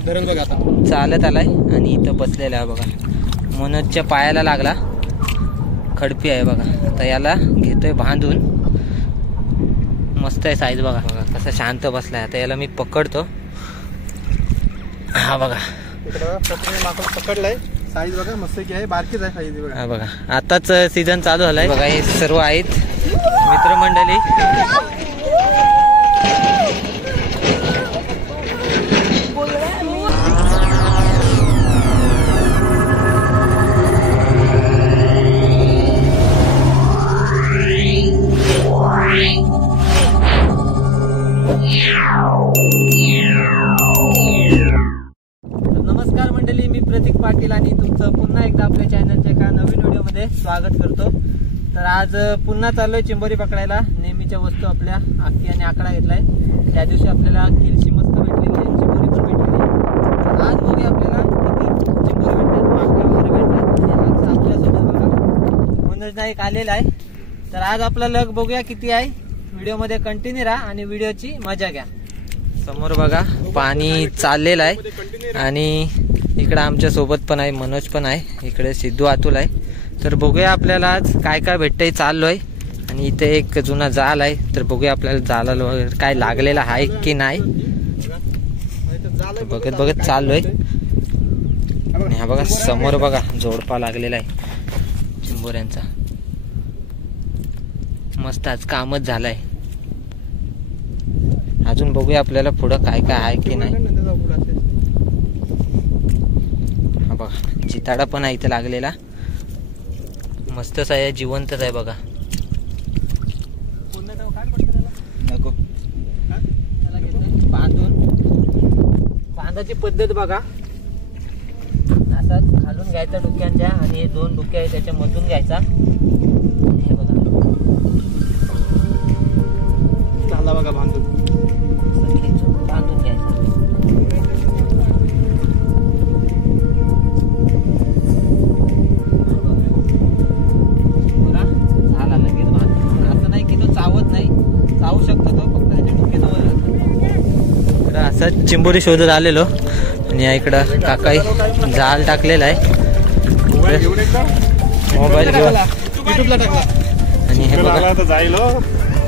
चालत आलाय आणि इथं बसलेला आहे बघा. मनोजच्या पायाला लागला, खडपी आहे बघा. आता याला घेतोय बांधून. मस्त आहे साईज बघा. बघा कसा शांत बसलाय. आता याला मी पकडतो. हा बघा पकडलाय. साईज बघा मस्त की आहे, बारकीच आहे साईज बघा. हा बघा आताच सीझन चालू झालाय बघा. हे सर्व आहेत मित्रमंडळी. नमस्कार मंडळी, मी प्रतीक पाटील आणि तुमचं पुन्हा एकदा आपल्या चॅनलच्या एका नवीन व्हिडिओमध्ये स्वागत करतो. तर आज पुन्हा चाललोय चिंबोरी पकडायला. नेहमीच्या वस्तू आपल्या आखी आणि आकडा घेतलाय. त्या दिवशी आपल्याला किलशी मस्त भेटलेली आहे, चिंबोरी पण भेटलेली. आज बघूया आपल्याला किती चिंबोरी भेटतात, माकडा वगैरे भेटतात. आज आपल्यासोबत बघा मनोज नाईक आलेला आहे. तर आज आपला लक बघूया किती आहे. व्हिडिओमध्ये कंटिन्यू राहा आणि व्हिडिओची मजा घ्या. समोर बघा पाणी चाललेलं आहे आणि इकडे आमच्या सोबत पण आहे, मनोज पण आहे, इकडे सिद्धू अतुल आहे. तर बघूया आपल्याला आज काय काय भेटतंय. चाललोय आणि इथे एक जुना जाल आहे. तर बघूया आपल्याला जालाला वगैरे काय लागलेला आहे की नाही. बघत बघत चाललोय. आणि हा बघा समोर बघा जोडपा लागलेला आहे चिंबोऱ्यांचा. मस्त आज कामच झालाय. अजून बघूया आपल्याला पुढं काय काय आहे की नाही. हा बघा चिताडा पण आहे इथे लागलेला. मस्तच आहे, जिवंतच आहे बघा. नको बांधाची पद्धत बघा. असाच खालून घ्यायचा डुक्यांच्या आणि हे दोन डुके आहेत त्याच्या मधून घ्यायचा. हे बघा झाला बघा बांधून घ्यायचा. झाला लगेच बांधून. असं नाही की तो चावत नाही, चावू शकतो तो, फक्त त्याचे डोके जवळ लागतात. असं चिंबोरी शोधत आलेलो आणि या इकडं काकाई जाल टाकलेला आहे. मोबाईल घेऊन आणि हे बघा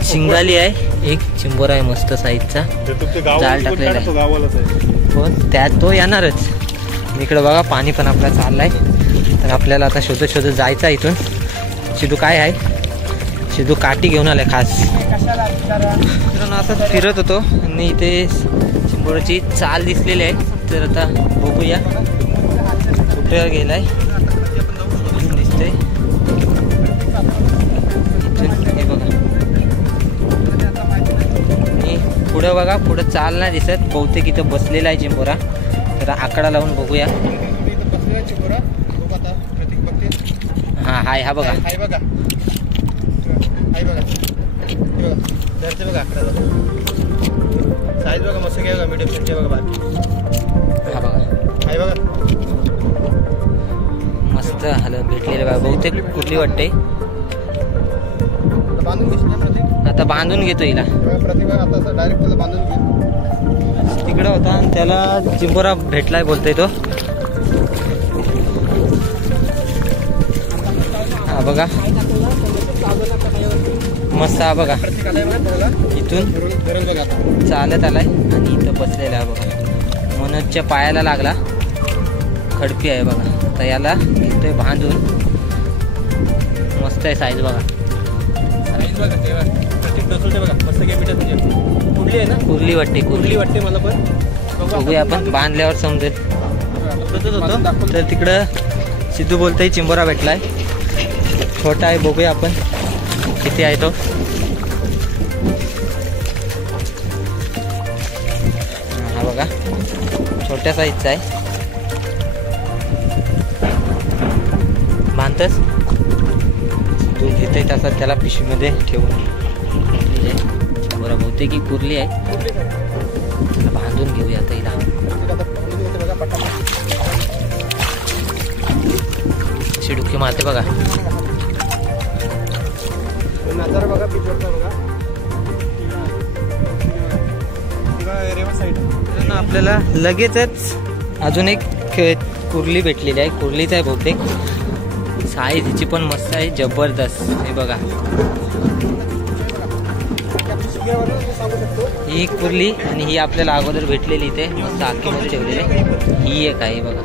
शिंगाली आहे एक चिंबोरा आहे मस्त साईजचा. जाल टाकलेला आहे. हो त्यात तो येणारच. इकडे बघा पाणी पण आपला चाललाय. तर आपल्याला आता शोधत शोधत जायचं आहे इथून. सिद्धू काय आहे, सिद्धू काठी घेऊन आलाय खास. असं फिरत होतो आणि इथे चिंबोराची चाल दिसलेली आहे. तर आता बघूया कुठे गेलाय. दिसतंय इथून. हे बघा पुढं बघा, पुढं चाल नाही दिसत. बहुतेक इथं बसलेला आहे चिंबोरा. तर आकडा लावून बघूया. हा हाय, हा बघा हाय बघा आकडा साईज बघा मस्त घ्या बघा. मीडियम साईजचे बघा बाकी. हा बघा हाय बघा मस्त हलं भेटलेलं बघा. बहुतेक कुठली वाटते. बांधून घेतली प्रतीक. आता बांधून घेतो हिला. प्रतीक आता डायरेक्ट त्याला बांधून घे. तिकडं होता आणि त्याला चिंबोरा भेटलाय बोलतोय तो. हा बघा मस्त. हा बघा इथून चालत आलाय आणि इथं बसलेला आहे बघा. मनोजच्या पायाला लागला, खडपी आहे बघा. आता याला घेतोय बांधून. मस्त आहे साईज बघा. कुर्ली आहे ना, कुर्ली वाटते, कुर्ली वाटते मला पण. बघूया आपण बांधल्यावर समजेल. तर तिकडं सिद्धू बोलतोय चिंबोरा भेटलाय. छोटा आहे, बघूया आपण किती आहे तो. हा बघा छोट्या साईजचा आहे. बांधतच तू घेतोय तसा त्याला पिशवीमध्ये ठेवून. चिंबोरा बहुतेक ही कुर्ली आहे. बांधून घेऊया आता हिला. अशी डुक्की मारते बघा. नजर बघा पिचवरचा बघा. रेवा साईड मित्रांनो आपल्याला लगेचच अजून एक कुर्ली भेटलेली आहे. कुर्लीच आहे बहुतेक. साईज हिची पण मस्त आहे, जबरदस्त. हे बघा ही कुर्ली आणि ही आपल्याला अगोदर भेटलेली इथे मस्त आखीमध्ये ठेवलेली. ही एक आहे बघा.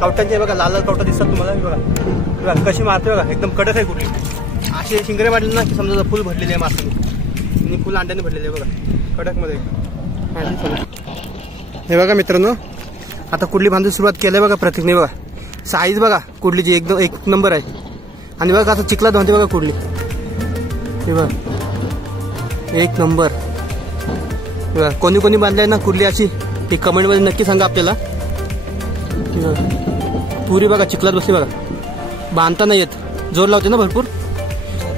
कावटांचे बघा लाल लाल कावटा दिसतात तुम्हाला. बघा कशी मारते बघा, एकदम कडक आहे कुर्ली. असे शिंगरे वाढले ना की समजा फुल भरलेले आहे मासे आणि फुल अंड्याने भरलेले आहे बघा कडक मध्ये. हे बघा मित्रांनो आता कुर्ली बांधून सुरुवात केली बघा प्रतीकने. बघा साईज बघा कुर्लीची एकदम एक नंबर आहे. आणि बघा आता चिखलात बांधते बघा कुर्ली. हे बघा एक नंबर. बघा कोणी कोणी बांधलाय ना कुर्ली अशी ती कमेंटमध्ये नक्की सांगा आपल्याला. पुरी बघा चिखलात बसली बघा. बांधता नाही येत, जोर लावते ना भरपूर.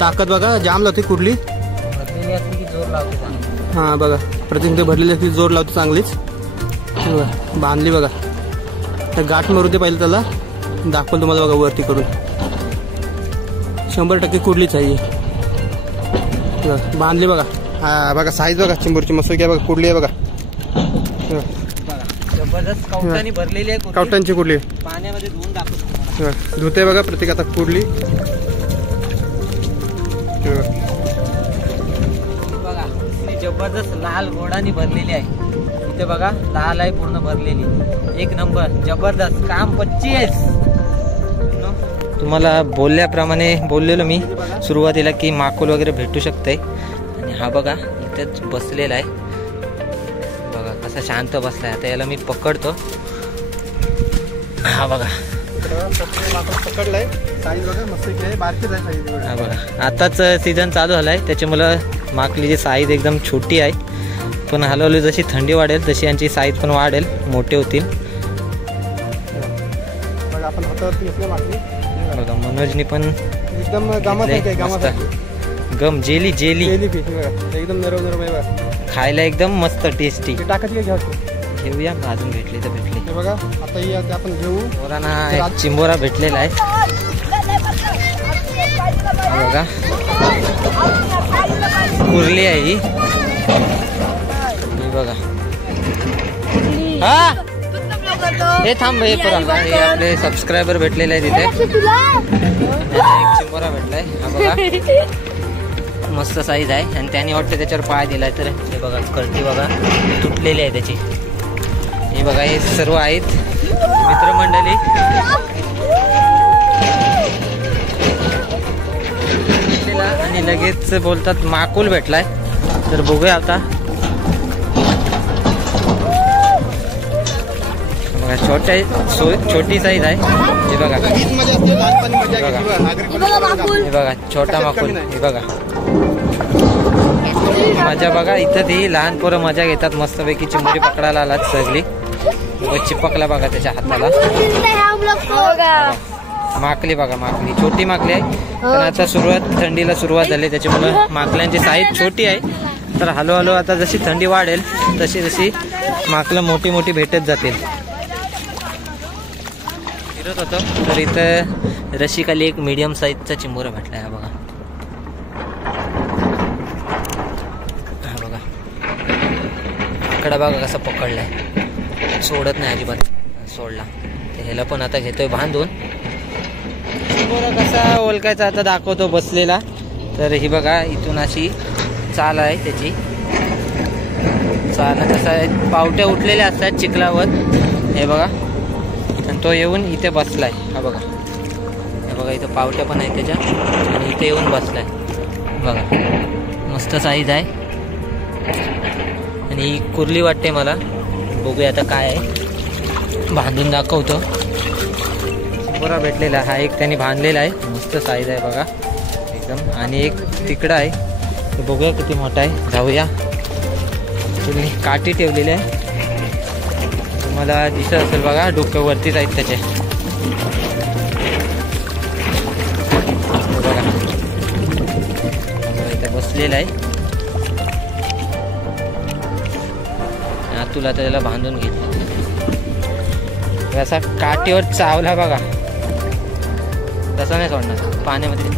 ताकद बघा जाम लावते कुर्ली. हा बघा प्रतीक भरलेली असली जोर लावते चांगलीच. बांधली बघा. तर गाठ मारू दे पहिले त्याला, दाखवलं तुम्हाला बघा वरती करून. 100% कुर्लीच आहे. बांधली बघा. हा बघा साईज बघा चिंबोरची मस्त आहे बघा. कुर्ली आहे बघा. जबरदस्त कवटांनी भरलेली आहे. कवटांची कुर्ली पाण्यामध्ये धुवून दाखवतो. धुते बघा प्रत्येक आता कुर्ली. बघा जबरदस्त लाल गोडानी भरलेली आहे. इथे बघा लाल आहे पूर्ण भरलेली. एक नंबर जबरदस्त काम 25. तुम्हाला बोलल्याप्रमाणे बोललेलो मी सुरुवातीला की माकुल वगैरे भेटू शकते. आणि हा बघा इथेच बसलेला आहे बघा कसा शांत बसलाय. आता याला मी पकडतो. हा बघा पकडलाय. साईज बघा मस्त आहे, बारकीच आहे साईज. हा बघा आताच सीझन चालू झालाय त्याच्यामुळे माकलीची साईज एकदम छोटी आहे. पण हळूहळू जशी थंडी वाढेल तशी यांची साईज पण वाढेल, मोठे होतील. बघा आपण हातावरती घेतलं माकली. बघा मनोजनी पण एकदम गम जेली जेली एकदम नरम नरम आहे बघा. खायला एकदम मस्त टेस्टी. टाकायची घ्या घेऊया अजून भेटली तर भेटली. बघा आता ही आपण घेऊ. पोरांना एक चिंबोरा भेटलेला आहे बघा. कुर्ली आहे ही बघा. हा हे थांब हे पोरांना हे आपले सबस्क्रायबर भेटलेले आहे तिथे. एक चिंबोरा भेटलाय हा बघा. मस्त साईज आहे आणि त्याने वाटतं त्याच्यावर पाय दिलाय. तर हे बघा करटी बघा तुटलेली आहे त्याची. हे बघा हे सर्व आहेत मित्रमंडळी. आणि लगेच बोलतात माकुल भेटलाय. तर बघूया आता. बघा छोटी साईज आहे. हे बघा हे बघा छोटा माकुल. हे बघा मजा बघा. इथं ती लहान पोरं मजा घेतात मस्तपैकी. चिंबोरी पकडायला आलात सगळी. चिपकला बघा त्याच्या हाताला. माकली बघा माकली छोटी माकली आहे. पण आता थंडीला सुरुवात झाली त्याच्यामुळे माकल्यांची साईज छोटी आहे. तर हळूहळू आता जशी थंडी वाढेल तशी जशी माकलं मोठी मोठी भेटत जातील. फिरत होतो तर इथं रशीखाली एक मीडियम साईजचा चिंबोरा भेटला आहे बघा. हा बघा आकडा बघा कसा पकडलाय. सोडत नाही अजिबात. सोडला तर ह्याला पण आता घेतोय बांधून. चिंबोरा कसा ओळखायचा आता दाखवतो बसलेला. तर ही बघा इथून अशी चाल आहे त्याची. चाल कसा पावट्या उठलेल्या असतात चिखलावर. हे बघा आणि तो येऊन इथे बसलाय. हा बघा हे बघा इथं पावट्या पण आहे त्याच्या. आणि इथे येऊन बसलाय बघा. मस्त साईज आहे आणि ही कुर्ली वाटते मला. बघूया आता काय आहे. बांधून दाखवतो. चिंबोरा भेटलेला हा एक त्यांनी बांधलेला आहे. मस्त साईज आहे बघा एकदम. आणि एक तिकडं आहे. तर बघूया किती मोठा आहे. जाऊया. तुम्ही काठी ठेवलेली आहे तुम्हाला दिसत असेल बघा. डोक्या वरतीच आहेत त्याचे बघा. इथं बसलेला आहे. तुला त्याला बांधून घेतलं. असा काठीवर चावला बघा. तसा नाही सोडणार पाण्यामध्ये.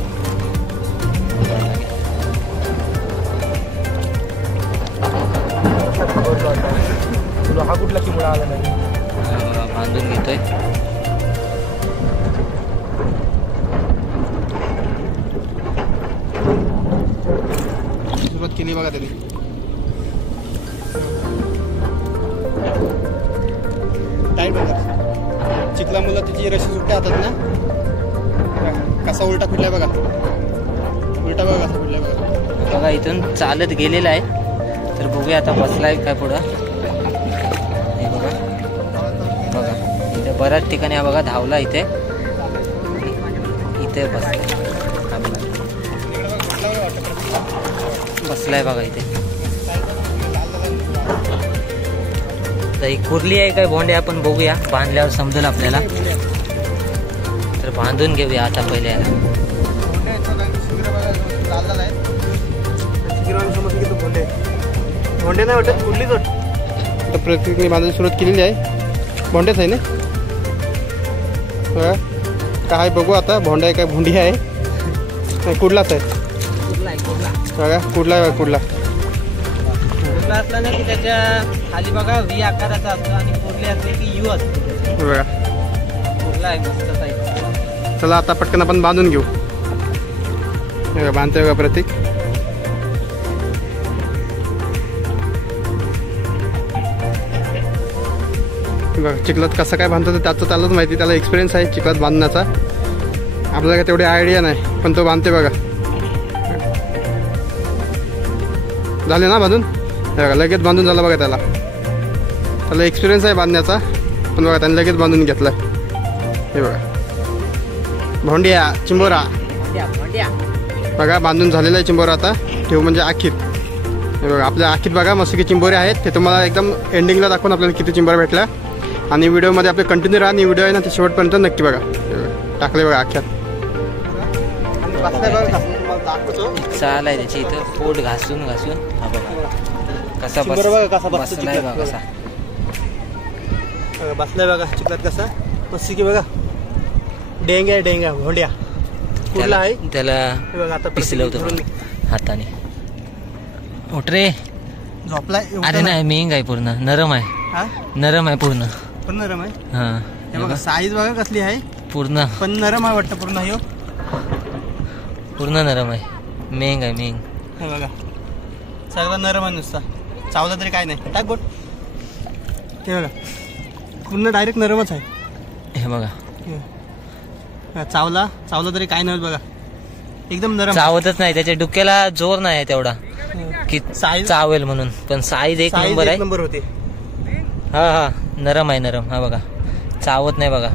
तुला हा कुठला चिमुळा आला नाही. बांधून घेतोय. सुरुवात केली बघा त्यांनी. टाईट बघा चिखला मुलं त्याची रशी सुट्ट्या हातात ना. कसा उलटा फिरलाय बघा. उलटा बघा कसा फिरलाय बघा. बघा इथून चालत गेलेला आहे. तर बघूया आता बसलाय काय पुढं. हे बघा बघा इथे बऱ्याच ठिकाणी हा बघा धावला. इथे इथे बसलाय बघा इथे. तर ही कुर्ली आहे काय भोंडे आपण बघूया. बांधल्यावर समजेल आपल्याला. तर बांधून घेऊया आता पहिले याला. भोंडे नाही वाटत कुठलीच वाटत. तर प्रत्येकाने बांधायला सुरुवात केलेली आहे. भोंडेच आहे ना काय बघू आता. भोंडा आहे काय भोंडी आहे कुठलाच आहे बघा. कुठला आहे कुठला कुर्ला असला ना की त्याच्या खाली बघा व्ही आकाराचा असतो आणि कुर्ली असली की यू असतो बघा. कुर्ला आहे मस्त साईज. चला आता पटकन आपण बांधून घेऊ. बांधतोय बघा प्रतीक. बघा चिखलात कसं काय बांधतो त्याचं त्यालाच माहिती. त्याला एक्सपिरियन्स आहे चिखलात बांधण्याचा. आपल्याला काय तेवढी आयडिया नाही पण तो बांधते बघा. झाले ना बांधून. बघा लगेच बांधून झालं बघा. त्याला एक्सपिरियन्स आहे बांधण्याचा पण बघा त्याने लगेच बांधून घेतला. हे बघा भोंडिया चिंबोरा बघा बांधून झालेला आहे चिंबोरा. आता ठेवू म्हणजे आखीत. हे बघा आपल्या आखीत बघा मस्त की चिंबोरे आहेत. ते तुम्हाला एकदम एंडिंगला दाखवून आपल्याला किती चिंबोरा भेटला. आणि व्हिडिओमध्ये आपले कंटिन्यू राहा. आणि व्हिडिओ आहे ना ते शेवटपर्यंत नक्की बघा. टाकले बघा आख्यात. चाल आहे त्याची इथं पोट घासून घासून हा बघा कसा बसलाय बघा. कसा बसलाय बघा चिखलात कसा मस्त की बघा. डेंग्या डेंग्या भोंड्या कुठला आहे त्याला बघा. आता पिसलं होतं हाताने. उठ रे. झोपलाय. अरे नाही मेंग आहे पूर्ण. नरम आहे. हा नरम आहे पूर्ण. पण नरम आहे. हा हे बघा साईज बघा कसली आहे. पूर्ण पण नरम आहे वाटतं पूर्ण. हे पूर्ण नरम आहे. मेंग आहे मेंग. हे बघा सगळा नरम आहे नुसता. चावला तरी काय नाही. टाक बोट. ते बघा पूर्ण डायरेक्ट नरमच आहे. हे बघा चावला तरी काय नाही बघा. एकदम नरम. चावतच नाही. त्याच्या डुक्याला जोर नाही आहे तेवढा की साईज चावेल म्हणून. पण साईज एक नंबर आहे. नंबर होते. हा हा नरम आहे नरम. हा बघा चावत नाही बघा.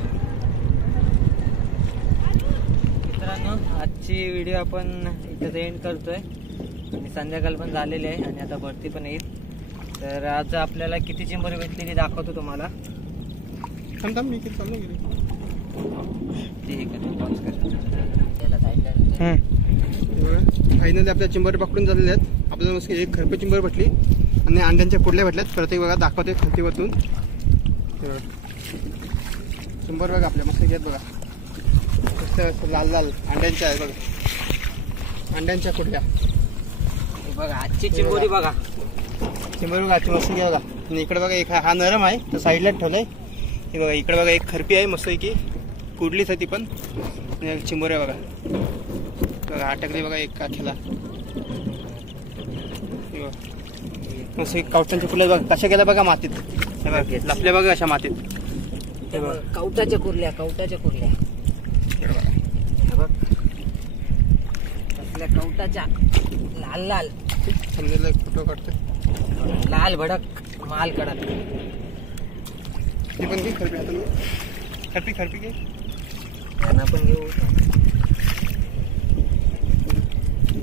मित्रांनो आजची व्हिडिओ आपण इथेच एंड करतोय. आणि संध्याकाळ पण झालेली आहे आणि आता भरती पण येईल. तर आज आपल्याला किती चिंबोरी भेटली ते दाखवतो तुम्हाला. मी किती चालू गेली. फायनली आपल्या चिंबोरी पकडून झालेल्या आहेत. आपल्याला मस्त एक खरपे चिंबोरी भेटली आणि अंड्यांच्या कुडल्या भेटल्यात. प्रत्येक बघा दाखवते खलतीवरतून. चिंबोरी बघा आपल्या मस्त घेत बघा. मस्त लाल लाल अंड्यांच्या आहे बघा. अंड्यांच्या कुडल्या बघा. आजची चिंबोरी बघा. चिंबोरी बघा आजची मस्त घ्या बघा. आणि इकडे बघा एक हा नरम आहे तर साईडलाच ठेवलाय. हे बघा इकडे बघा एक खरपी आहे मस्त की कुडलीच आहे ती पण. चिंबोऱ्या बघा बघा अटकली बघा एक काठीला. मस्त कवटांच्या फुलं बघा कशा गेल्या बघा मातीत. हे बघा लपल्या बघा अशा मातीत. हे बघा कवटाच्या कुर्ल्या. कवटाच्या कुर्ल्या कसल्या कवटाच्या लाल लाल. समजेला एक फोटो काढतो. लाल भडक माल कडक. ती पण घे खरपी हाताने. खरपी खरपी घे. त्यांना पण घेऊ.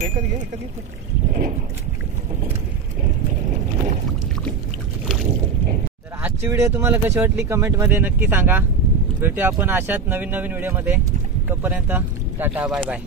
एकच घे एकच घे. तर आजची व्हिडिओ तुम्हाला कशी वाटली कमेंटमध्ये नक्की सांगा. भेटूया आपण अशाच नवीन नवीन व्हिडिओमध्ये. तोपर्यंत टाटा बाय बाय.